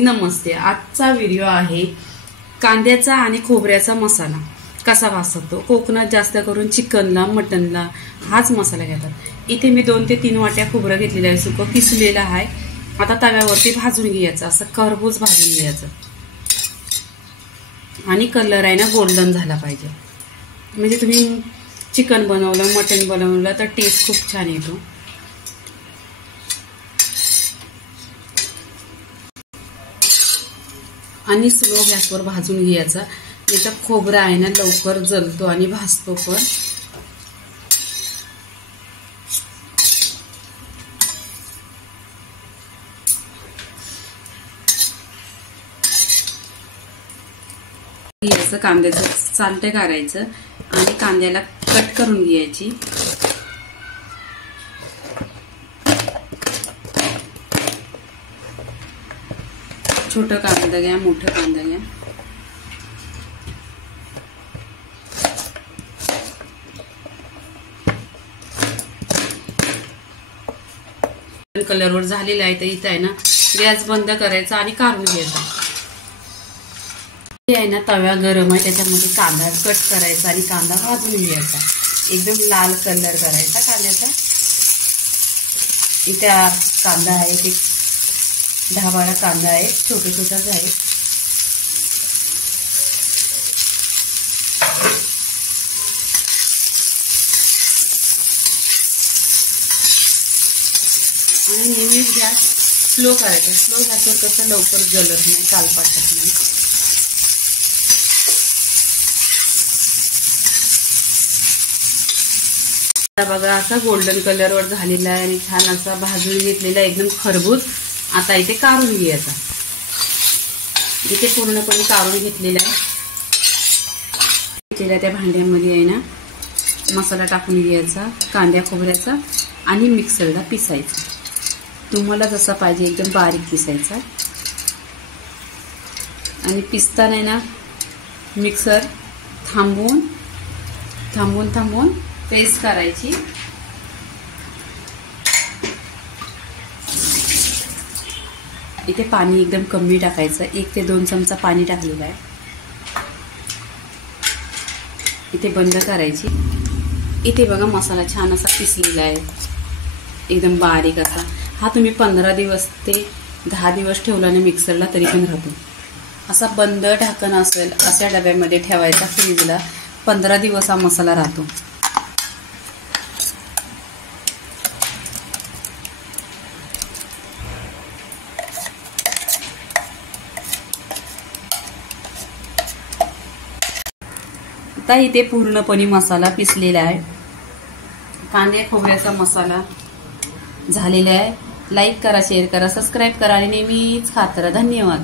नमस्ते. आजचा व्हिडिओ आहे कांद्याचा आणि खोबऱ्याचा मसाला कसा वापरतो. कोकणात जास्त करून चिकनला मटनला हाच मसाला घेतात. इथे मी 2 ते 3 वाट्या खोबरं घेतलेलं आहे, सुकं किसलेलं आहे. आता तव्यावरती भाजून घ्यायचं, असं खरपूस भाजून घ्यायचं आणि कलर आहे ना गोल्डन झाला पाहिजे. म्हणजे तुम्ही चिकन बनवलं मटन बनवलं तर टेस्ट खूप छान येतो. आणि स्लो गॅसवर भाजून घ्यायचा, नाही तर खोबरं आहे ना लवकर जलतो आणि भाजतो पण. घ्यायचं कांद्याचं चालटे काढायचं आणि कांद्याला कट करून घ्यायची. छोटा कांदा घ्या, मोठा कांदा घ्या. कलरवर झालेला आहे तर इथं आहे ना गॅस बंद करायचा आणि काढून घ्यायचा. आहे ना तवा गरम आहे, त्याच्यामध्ये कांदा कट करायचा आणि कांदा भाजून घ्यायचा. एकदम लाल कलर करायचा कांद्याचा. इथे कांदा आहे ते 10-12 कांदा आहे, छोटे छोटाच आहे. आणि नेहमी गॅस स्लो करायचा. स्लो गॅसवर कसं लवकर जलत नाही, कालपाटत नाही. बघा असा गोल्डन कलरवर झालेला आहे आणि छान असा भाजून घेतलेला एकदम खरबूज. आता इथे काढून घ्यायचा. इथे पूर्णपणे काढून घेतलेला आहे. त्या भांड्यामध्ये आहे ना मसाला टाकून घ्यायचा कांद्या खोबऱ्याचा आणि मिक्सरला पिसायचा. तुम्हाला जसा पाहिजे एकदम बारीक पिसायचा. आणि पिसताना ना मिक्सर थांबवून पेस्ट करायची. इथे पाणी एकदम कमी टाकायचं. 1 ते 2 चमचा पाणी टाकलेलं आहे. इथे बंद करायची. इथे बघा मसाला छान असा पिसलेला आहे एकदम बारीक असा. हा तुम्ही 15 दिवस ते 10 दिवस ठेवला ना मिक्सरला तरी पण राहतो. असा बंद ढाकण असेल अशा डब्यामध्ये ठेवायचा फ्रीजला. 15 दिवस हा मसाला राहतो. आता इथे पूर्णपणे मसाला पिसलेला आहे. कांदे खोबऱ्याचा मसाला झालेला आहे. लाईक करा, शेअर करा, सबस्क्राईब करा आणि नेहमीच खात राहा. धन्यवाद.